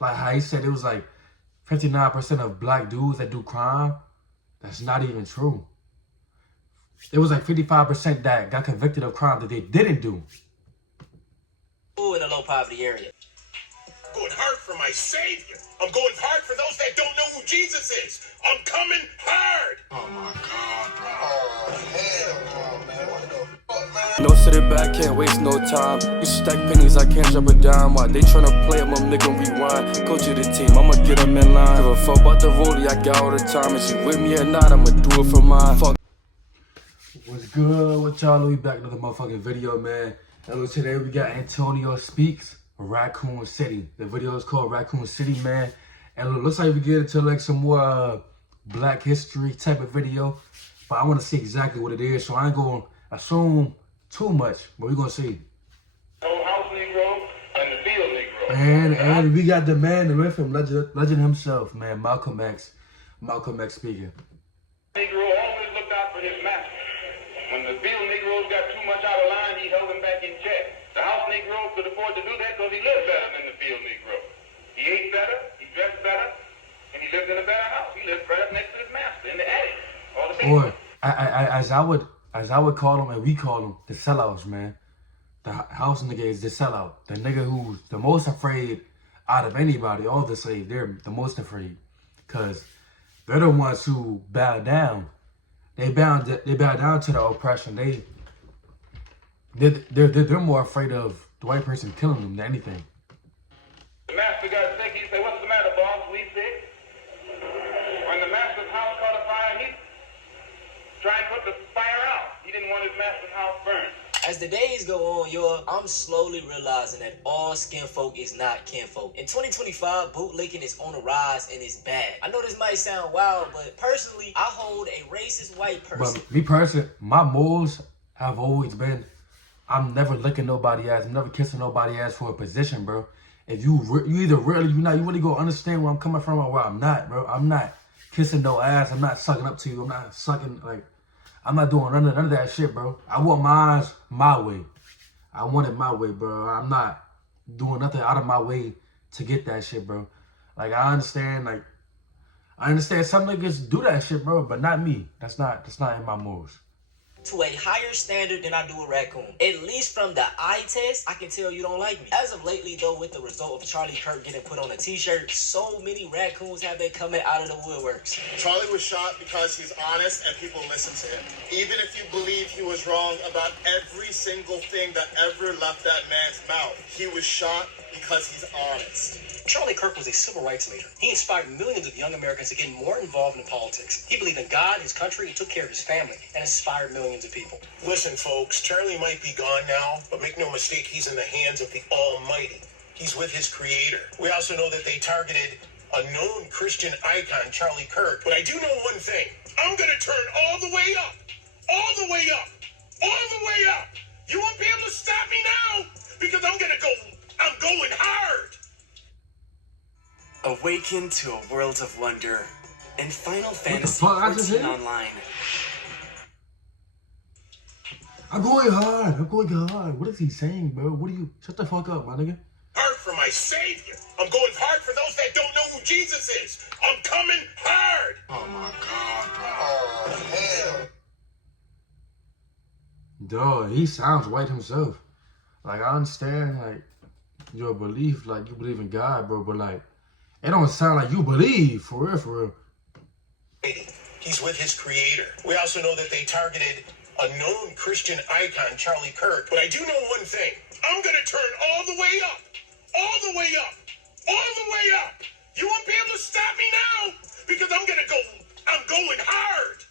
Like how he said it was like 59% of black dudes that do crime. That's not even true. It was like 55% that got convicted of crime that they didn't do. In a low poverty area. I'm going hard for my Savior. I'm going hard for those that don't know who Jesus is. I'm coming hard. Oh my God, bro. Oh hell no, man. What the fuck, man? No sitting back, can't waste no time. You stack pennies, I can't drop a dime. Why they tryna play, I'ma make them rewind. Coach of the team, I'ma get them in line. Give a fuck about the rollie, I got all the time. And she with me or not, I'ma do it for mine. Fuck. What's good with y'all? We back with another motherfucking video, man. Hello, today we got Antonio Speaks Raccoon City. The video is called Raccoon City, man. And it looks like we get into like some more black history type of video. But I want to see exactly what it is, so I ain't going to assume too much. But we're going to see. House Negro and the Field Negro. And we got the man, the rhythm legend himself, man. Malcolm X speaking. Negro always looked out for his master. When the Field Negroes got too much out of line, he held them back in check. The House Negro could afford to do that because he lived better than the Field Negro. He ate better, he dressed better, and he lived in a better house. He lived right up next to his master in the attic. All the Or as I would call them, and we call them, the sellouts, man. The house nigga is the sellout. The nigga who's the most afraid out of anybody, all the slaves. They're the most afraid, cause they're the ones who bow down. They bow down to the oppression. They're more afraid of the white person killing them than anything. The master got sick. He said, "What's the matter, boss? We sick?" When the master's house caught a fire, he tried to put the fire out. He didn't want his master's house burned. As the days go on, I'm slowly realizing that all skin folk is not kinfolk. In 2025, bootlicking is on the rise and it's bad. I know this might sound wild, but personally, I hold a racist white person. But me personally, my morals have always been, I'm never licking nobody ass. I'm never kissing nobody ass for a position, bro. If you either really, you really gonna understand where I'm coming from or where I'm not, bro. I'm not kissing no ass. I'm not sucking up to you. I'm not sucking, like, I'm not doing none of that shit, bro. I want mine my way. I want it my way, bro. I'm not doing nothing out of my way to get that shit, bro. Like, I understand some niggas do that shit, bro, but not me. That's not in my morals. To a higher standard than I do a raccoon. At least from the eye test, I can tell you don't like me. As of lately, though, with the result of Charlie Kirk getting put on a t-shirt, so many raccoons have been coming out of the woodworks. Charlie was shot because he's honest and people listen to him. Even if you believe he was wrong about every single thing that ever left that man's mouth, he was shot because he's honest. Charlie Kirk was a civil rights leader. He inspired millions of young Americans to get more involved in politics. He believed in God, his country, and took care of his family, and inspired millions of people. Listen, folks, Charlie might be gone now, but make no mistake, he's in the hands of the Almighty. He's with his Creator. We also know that they targeted a known Christian icon, Charlie Kirk. But I do know one thing. I'm going to turn all the way up. All the way up. All the way up. You won't be able to stop me now because I'm going hard. Awaken to a world of wonder in Final Fantasy fuck I just 14 hit? Online. I'm going hard. What is he saying, bro? Shut the fuck up, my nigga. Hard for my Savior. I'm going hard for those that don't know who Jesus is. I'm coming hard. Oh my God, bro. Oh hell. Duh, he sounds white himself. Like, I understand, like, your belief, like, you believe in God, bro, but, like, it don't sound like you believe, for real. He's with his Creator. We also know that they targeted a known Christian icon, Charlie Kirk. But I do know one thing. I'm going to turn all the way up. All the way up. All the way up. You won't be able to stop me now because I'm going hard.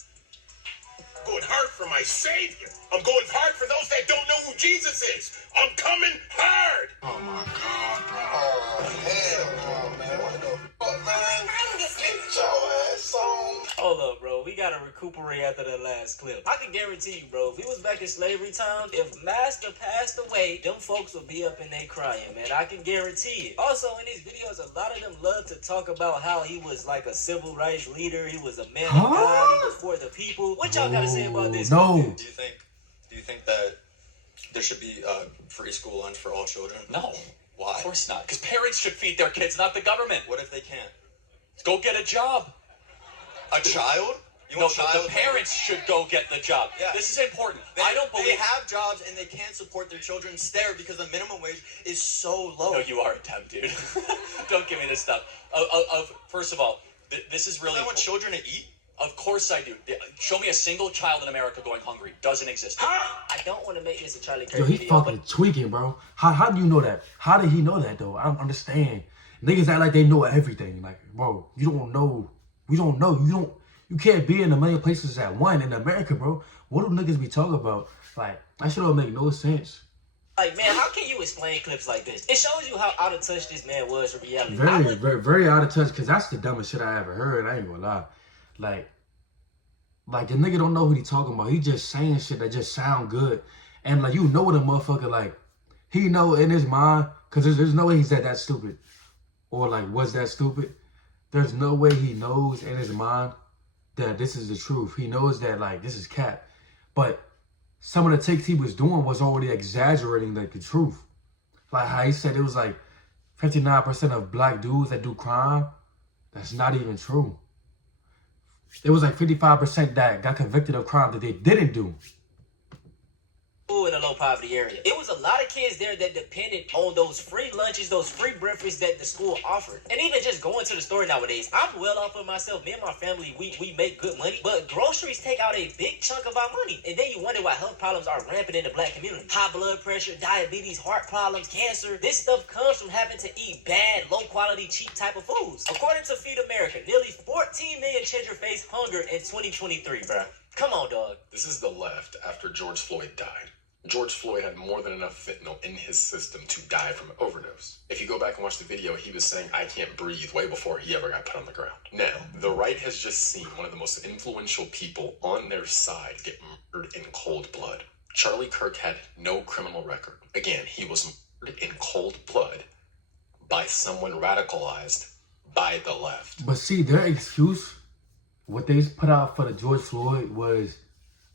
I'm going hard for my Savior. I'm going hard for those that don't know who Jesus is. I'm coming hard. Oh my God, bro. Oh hell no, man. What the fuck, man? I'm just getting your ass on. Hold up, bro. We gotta recuperate after that last clip. I can guarantee you, bro, if we was back in slavery time, if Master passed away, them folks would be up in there crying, man. I can guarantee it. Also, in these videos, a lot of them love to talk about how he was like a civil rights leader. He was a man of God. He was for the people. What y'all gotta say about this? No. Do you think that there should be free school lunch for all children? No. Why? Of course not. Because parents should feed their kids, not the government. What if they can't? Go get a job. A child? You No, want child the parents should go get the job. Yeah. This is important. I I don't believe... they have jobs and they can't support their children there because the minimum wage is so low. No, you are a temp, dude. Don't give me this stuff. First of all, this is really... I want children to eat. Of course I do. Show me a single child in America going hungry. Doesn't exist. I don't want to make this a Charlie Kirk Yo, he video, fucking tweaking, bro. How do you know that? How did he know that, though? I don't understand. Niggas act like they know everything. Like, bro, you don't know. We don't know. You can't be in a million places at one in America, bro. What do niggas be talking about? Like, that shit don't make no sense. Like, man, how can you explain clips like this? It shows you how out of touch this man was from reality. Very out of touch, because that's the dumbest shit I ever heard. I ain't gonna lie. Like the nigga don't know what he talking about. He just saying shit that just sound good. And, like, you know what a motherfucker, like, he know in his mind, because there's no way he's that stupid. Or, like, was that stupid. There's no way he knows in his mind that this is the truth. He knows that, like, this is cap. But some of the takes he was doing was already exaggerating, like, the truth. Like how he said it was, like, 59% of black dudes that do crime. That's not even true. It was, like, 55% that got convicted of crime that they didn't do. In a low poverty area. It was a lot of kids there that depended on those free lunches, those free breakfasts that the school offered. And even just going to the store nowadays, I'm well off of myself. Me and my family, we make good money, but groceries take out a big chunk of our money. And then you wonder why health problems are rampant in the black community. High blood pressure, diabetes, heart problems, cancer. This stuff comes from having to eat bad, low quality, cheap type of foods. According to Feed America, nearly 14 million children face hunger in 2023, bro. Come on, dog. This is the left after George Floyd died. George Floyd had more than enough fentanyl in his system to die from an overdose. If you go back and watch the video, he was saying, "I can't breathe," way before he ever got put on the ground. Now, the right has just seen one of the most influential people on their side get murdered in cold blood. Charlie Kirk had no criminal record. Again, he was murdered in cold blood by someone radicalized by the left. But see, their excuse, what they put out for the George Floyd was,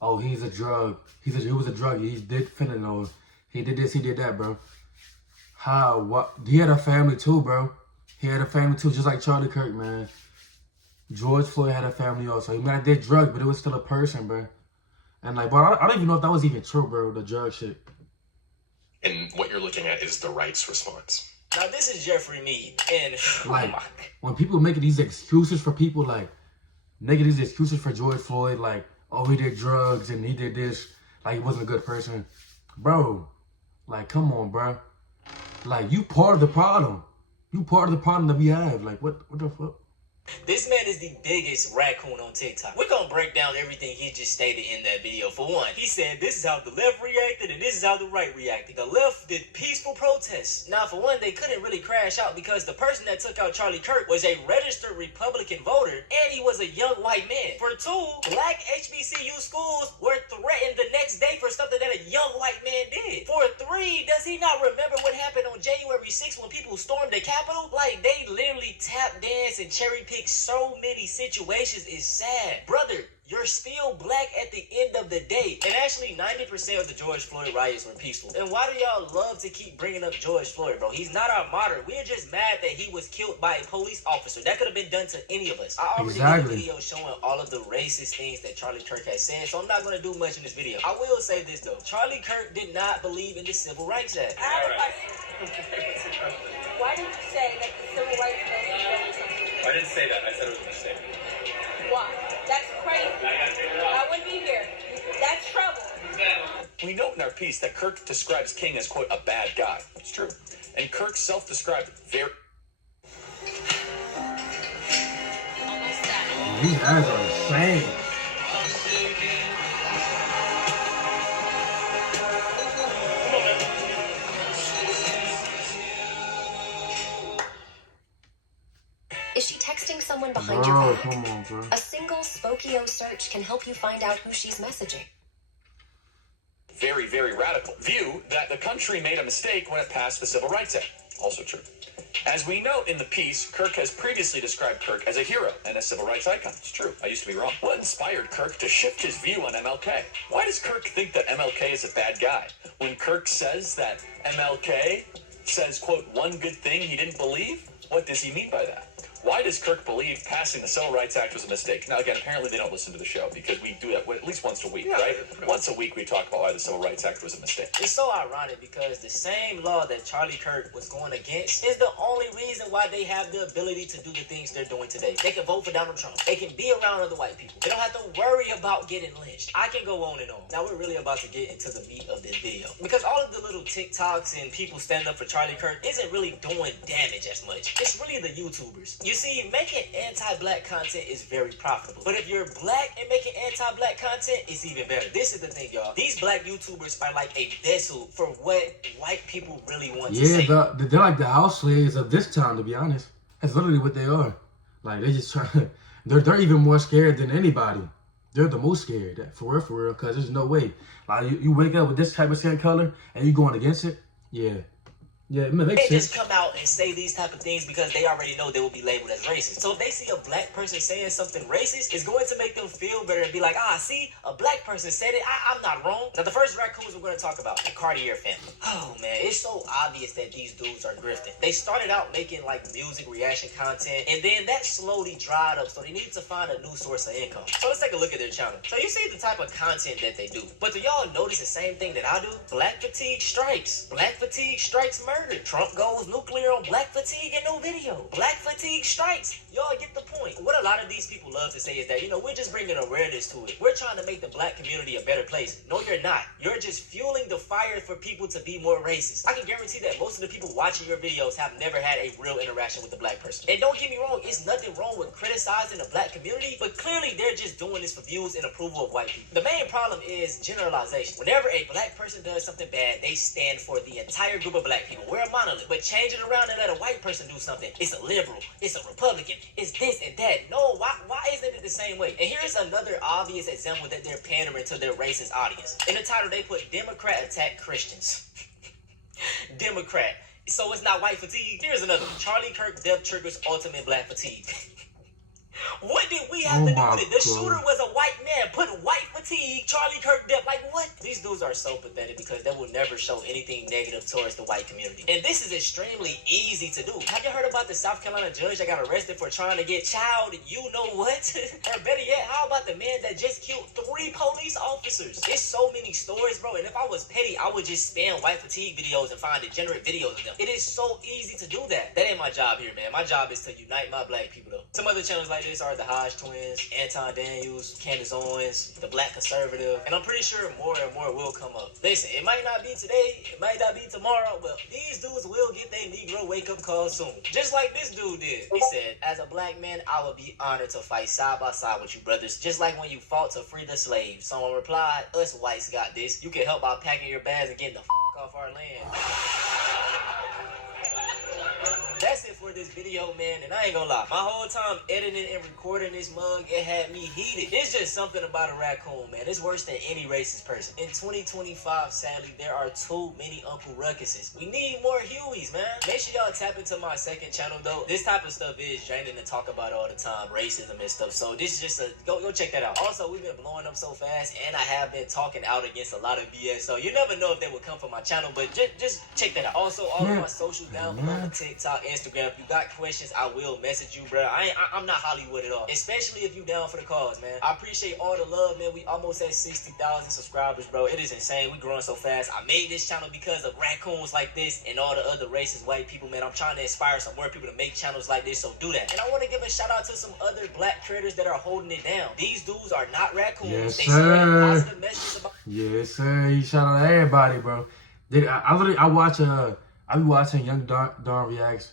oh, he's a drug. He was a drug. He did fentanyl. He did this. He did that, bro. How? What? He had a family too, bro. He had a family too, just like Charlie Kirk, man. George Floyd had a family also. He might have did drugs, but it was still a person, bro. And, like, bro, I don't even know if that was even true, bro, the drug shit. And what you're looking at is the right's response. Now, this is Jeffrey Mead, and like, when people making these excuses for people, like, making these excuses for George Floyd, like, oh, he did drugs and he did this, like, he wasn't a good person. Bro, like, come on, bro. Like, you part of the problem. You part of the problem that we have. Like, what the fuck? this man is the biggest raccoon on TikTok. We're gonna break down everything he just stated in that video. For one, he said this is how the left reacted and this is how the right reacted. The left did peaceful protests. Now, for one, they couldn't really crash out because the person that took out Charlie Kirk was a registered Republican voter and he was a young white man. For two, black HBCU schools were threatened the next day for something that a young white man did. For three, does he not remember what happened on January 6th when people stormed the Capitol? Like, they literally tap dance and cherry pick so many situations. Is sad. Brother, you're still black at the end of the day. And actually, 90% of the George Floyd riots were peaceful. And why do y'all love to keep bringing up George Floyd, bro? He's not our martyr. We're just mad that he was killed by a police officer. That could have been done to any of us. I already did a video showing all of the racist things that Charlie Kirk has said, so I'm not going to do much in this video. I will say this, though. Charlie Kirk did not believe in the Civil Rights Act. I have a question. Why did you say that the Civil Rights Act? I didn't say that. I said it was a mistake. Why? That's crazy. I wouldn't be here. That's trouble. We note in our piece that Kirk describes King as, quote, a bad guy. It's true. And Kirk self-described very... These guys are insane. Is she texting someone behind your back? Come on, bro. A single Spokio search can help you find out who she's messaging. very, very radical view that the country made a mistake when it passed the Civil Rights Act. Also true. As we note in the piece, Kirk has previously described Kirk as a hero and a civil rights icon. It's true. I used to be wrong. What inspired Kirk to shift his view on MLK? Why does Kirk think that MLK is a bad guy when Kirk says that MLK says, quote, one good thing he didn't believe? What does he mean by that? Why does Kirk believe passing the Civil Rights Act was a mistake? Now, again, apparently they don't listen to the show because we do that at least once a week, right? Once a week we talk about why the Civil Rights Act was a mistake. It's so ironic because the same law that Charlie Kirk was going against is the only reason why they have the ability to do the things they're doing today. They can vote for Donald Trump. They can be around other white people. They don't have to worry about getting lynched. I can go on and on. Now we're really about to get into the meat of this video because all of the little TikToks and people standing up for Charlie Kirk isn't really doing damage as much. It's really the YouTubers. You see, making anti-black content is very profitable. But if you're black and making anti-black content, it's even better. This is the thing, y'all. These black YouTubers are like a vessel for what white people really want to say. Yeah, they're like the house slaves of this time, to be honest. That's literally what they are. Like, they just try. They're even more scared than anybody. They're the most scared, for real, because there's no way. Like, you wake up with this type of skin color and you going against it? Yeah. Yeah, it makes sense. They just come out and say these type of things because they already know they will be labeled as racist. So if they see a black person saying something racist, it's going to make them feel better and be like, see, a black person said it. I'm not wrong. Now, the first raccoons we're going to talk about, the Cartier family. Oh, man, it's so obvious that these dudes are grifting. They started out making, like, music reaction content, and then that slowly dried up, so they needed to find a new source of income. So let's take a look at their channel. So you see the type of content that they do. But do y'all notice the same thing that I do? Black fatigue strikes. Black fatigue strikes murder. Trump goes nuclear on black fatigue and no video. Black fatigue strikes. Y'all get the point. What a lot of these people love to say is that, we're just bringing awareness to it. We're trying to make the black community a better place. No, you're not. You're just fueling the fire for people to be more racist. I can guarantee that most of the people watching your videos have never had a real interaction with a black person. And don't get me wrong, it's nothing wrong with criticizing the black community, but clearly they're just doing this for views and approval of white people. The main problem is generalization. Whenever a black person does something bad, they stand for the entire group of black people. We're a monolith. But change it around and let a white person do something. It's a liberal. It's a Republican. It's this and that. No, why isn't it the same way? And here's another obvious example that they're pandering to their racist audience. In the title, they put Democrat attack Christians. Democrat. So it's not white fatigue. Here's another one. Charlie Kirk death triggers ultimate black fatigue. What did we have to do with it? The shooter was a white man. Put white fatigue, Charlie Kirk death. Like, what? These dudes are so pathetic because they will never show anything negative towards the white community. And this is extremely easy to do. Have you heard about the South Carolina judge that got arrested for trying to get child you-know-what? Or better yet, how about the man that just killed 3 police officers? There's so many stories, bro. And if I was petty, I would just spam white fatigue videos and find degenerate videos of them. It is so easy to do that. That ain't my job here, man. My job is to unite my black people, though. Some other channels like this are the Hodge Twins, Anton Daniels, Candace Owens, the Black Conservative, and I'm pretty sure more and more will come up. Listen, it might not be today, it might not be tomorrow, but these dudes will get their Negro wake-up call soon. Just like this dude did. He said, as a black man, I would be honored to fight side by side with you brothers, just like when you fought to free the slaves. Someone replied, us whites got this. You can help by packing your bags and getting the off our land. That's it for this video, man, and I ain't gonna lie. My whole time editing and recording this mug, it had me heated. It's just something about a raccoon, man. It's worse than any racist person. In 2025, sadly, there are too many Uncle Ruckuses. We need more Hueys, man. Make sure y'all tap into my second channel, though. This type of stuff is draining to talk about all the time, racism and stuff. So this is just go check that out. Also, we've been blowing up so fast, and I have been talking out against a lot of BS. So you never know if they would come from my channel, but just check that out. Also, all of my socials down below, TikTok, Instagram. If you got questions, I will message you, bro. I'm not Hollywood at all. Especially if you down for the cause, man. I appreciate all the love, man. We almost at 60,000 subscribers, bro. It is insane. We growing so fast. I made this channel because of raccoons like this and all the other racist white people, man. I'm trying to inspire some more people to make channels like this, so do that. And I want to give a shout out to some other black creators that are holding it down. These dudes are not raccoons. Yes, they spreading positive messages about. Yes, sir. You shout out to everybody, bro. I be watching Young Don reacts.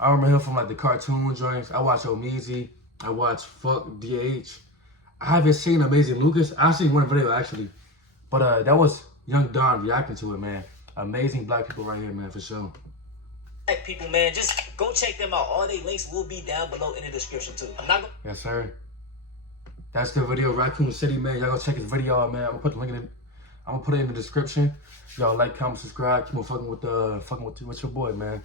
I remember him from like the cartoon joints. I watch Omeezy. I watch Fuck DH. I haven't seen Amazing Lucas. I seen one video actually, but that was Young Don reacting to it, man. Amazing black people right here, man, for sure. Black people, man, just go check them out. All their links will be down below in the description too. I'm not gonna. Yes, sir. That's the video, Raccoon City, man. Y'all go check his video out, man. I'm gonna put the link in it. I'm gonna put it in the description. Y'all like, comment, subscribe. Keep on fucking with your boy, man.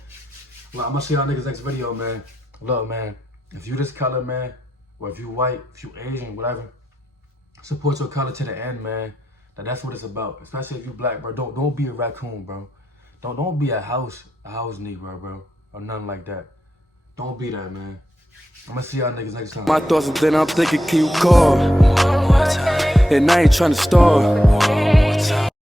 Well, I'm gonna see y'all niggas next video, man. Look, man, if you this color, man, or if you white, if you Asian, whatever, support your color to the end, man. That's what it's about. Especially if you black, bro. Don't be a raccoon, bro. Don't be a house Negro, bro, or nothing like that. Don't be that, man. I'm gonna see y'all niggas next time. My thoughts and then I'm thinking, can you call? And I ain't trying to stall.